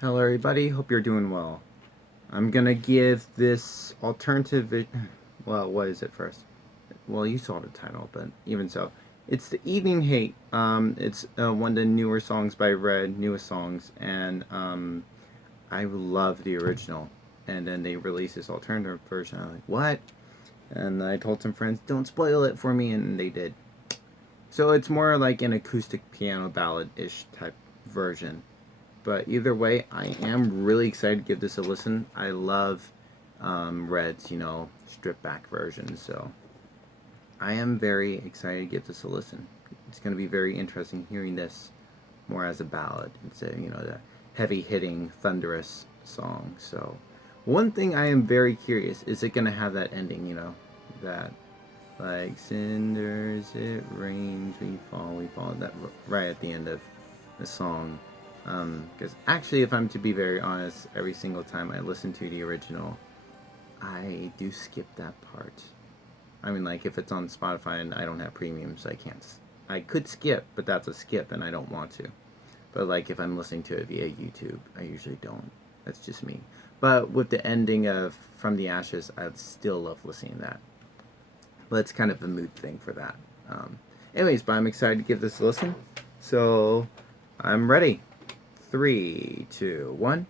Hello, everybody. Hope you're doing well. I'm gonna give this alternative. Well, what is it first? Well, you saw the title, but even so, it's the Evening Hate. It's one of the newer songs by Red, newest songs, and I love the original. And then they released this alternative version. I'm like, what? And I told some friends, don't spoil it for me, and they did. So it's more like an acoustic piano ballad-ish type version. But either way, I am really excited to give this a listen. I love Red's, stripped back version. So I am very excited to give this a listen. It's going to be very interesting hearing this more as a ballad instead of, the heavy hitting, thunderous song. So one thing I am very curious, is it going to have that ending, that like cinders, it rains, we fall, that right at the end of the song. Because actually, if I'm to be very honest, every single time I listen to the original, I do skip that part. I mean, like if it's on Spotify and I don't have premium, so I can't. I could skip, but that's a skip, and I don't want to. But like if I'm listening to it via YouTube, I usually don't. That's just me. But with the ending of From the Ashes, I still love listening to that. But it's kind of a mood thing for that. Anyways, but I'm excited to give this a listen. So I'm ready. 3, 2, 1.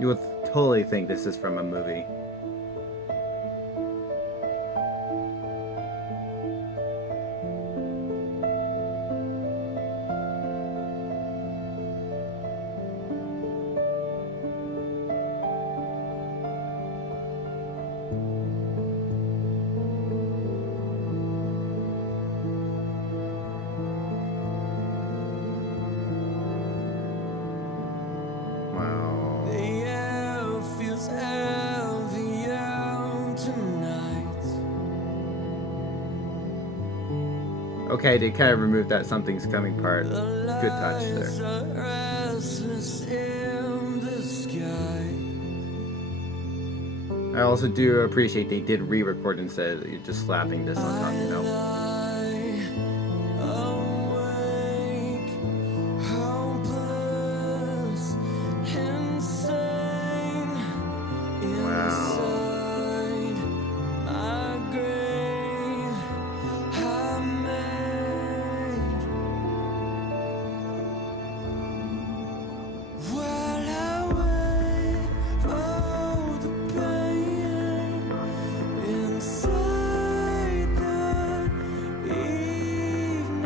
You would totally think this is from a movie. Wow. The air feels heavier tonight. Okay, they kind of removed that something's coming part. The Good touch lights there. are restless in the sky. I also do appreciate they did re-record instead of just slapping this on top, Lie awake, hopeless, insane, Wow. inside my grave I made. While I wait for the pain inside the evening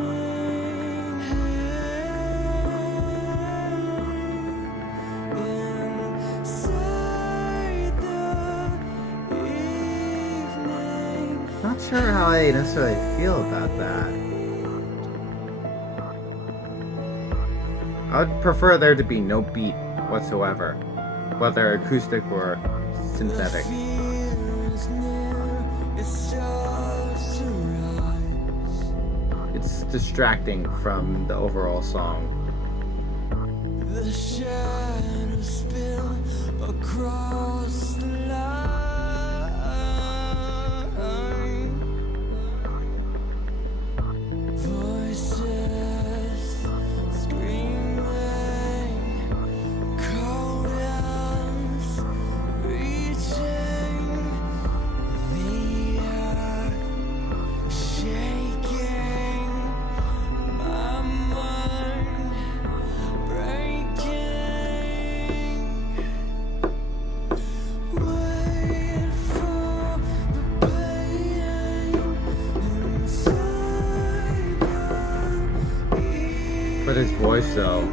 inside the evening. Not sure how I necessarily feel about that. I would prefer there to be no beat whatsoever, whether acoustic or synthetic. The fear is near, it starts to rise. It's distracting from the overall song. The shadows spill across the line. Voices screaming, cold hands reaching the earth, shaking my mind, breaking. Wait for the pain inside the But his voice, though,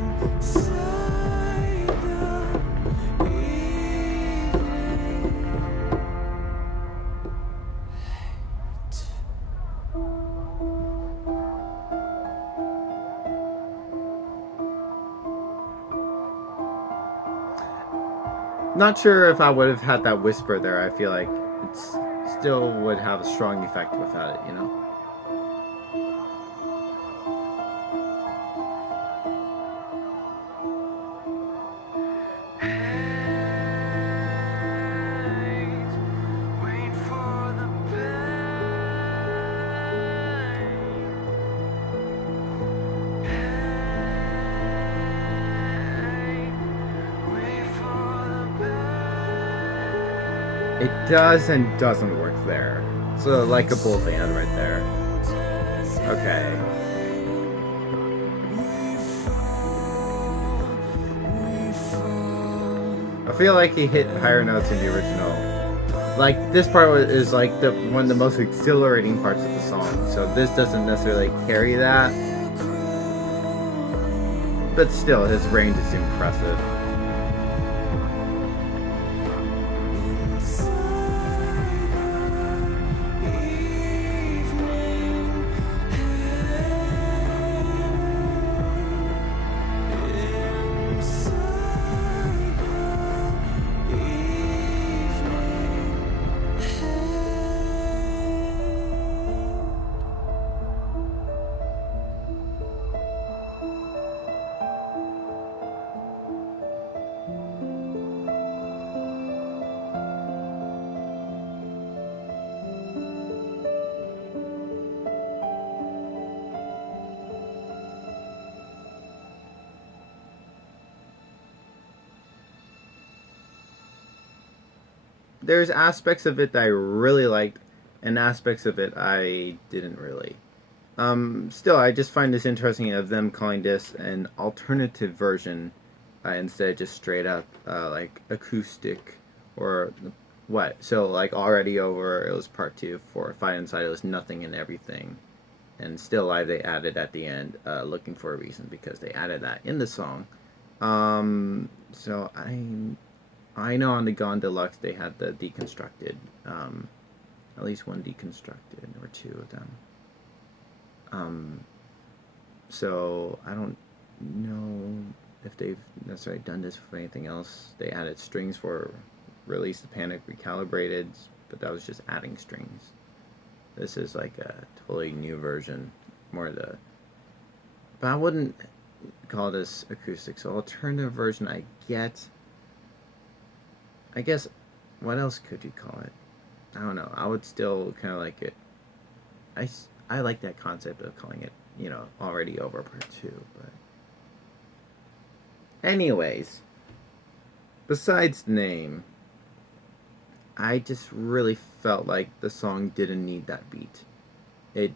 inside the evening. not sure if I would have had that whisper there. I feel like it still would have a strong effect without it. It does and doesn't work there. It's a likable band right there. Okay. I feel like he hit higher notes in the original. Like, this part is like the one of the most exhilarating parts of the song, so this doesn't necessarily carry that. But still, his range is impressive. There's aspects of it that I really liked, and aspects of it I didn't really. Still, I just find this interesting of them calling this an alternative version instead of just straight up like acoustic or what. So like already over, it was part two. For Fight Inside, it was nothing and everything, and Still Alive they added at the end, looking for a reason, because they added that in the song. So I know on the Gone Deluxe they had the deconstructed, at least one deconstructed or two of them. So I don't know if they've necessarily done this for anything else. They added strings for Release the Panic Recalibrated, but that was just adding strings. This is like a totally new version, more the. But I wouldn't call this acoustic. So alternative version, I get. I guess, what else could you call it? I don't know. I would still kind of like it. I like that concept of calling it, already over part two. But anyways, besides the name, I just really felt like the song didn't need that beat. It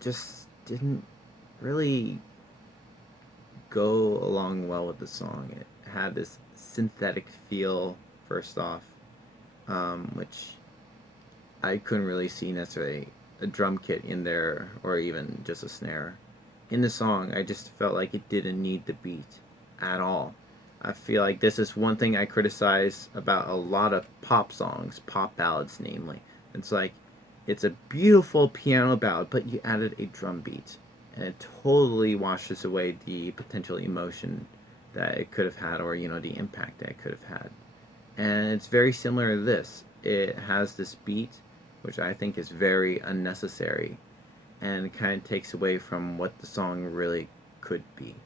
just didn't really go along well with the song. It had this synthetic feel, first off, which I couldn't really see necessarily a drum kit in there or even just a snare. In the song, I just felt like it didn't need the beat at all. I feel like this is one thing I criticize about a lot of pop songs, pop ballads namely. It's like, it's a beautiful piano ballad, but you added a drum beat, and it totally washes away the potential emotion that it could have had, or the impact that it could have had. And it's very similar to this. It has this beat, which I think is very unnecessary, and it kind of takes away from what the song really could be.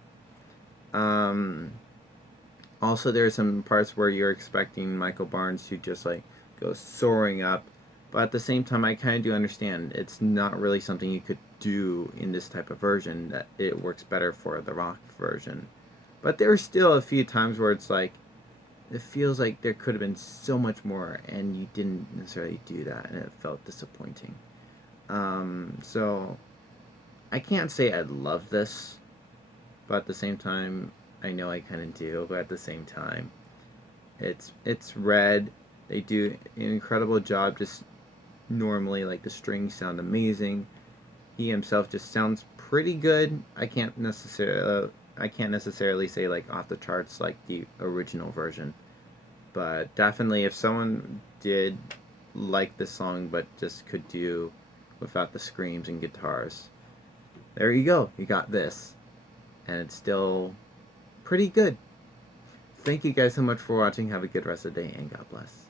Also, there are some parts where you're expecting Michael Barnes to just like go soaring up, but at the same time, I kind of do understand it's not really something you could do in this type of version, that it works better for the rock version. But there are still a few times where it's like, it feels like there could have been so much more, and you didn't necessarily do that, and it felt disappointing. So I can't say I love this, but at the same time, I know I kind of do. But at the same time, it's Red. They do an incredible job. Just normally, like, the strings sound amazing. He himself just sounds pretty good. I can't necessarily say like off the charts like the original version, but definitely if someone did like the song but just could do without the screams and guitars, there you go. You got this, and it's still pretty good. Thank you guys so much for watching. Have a good rest of the day, and God bless.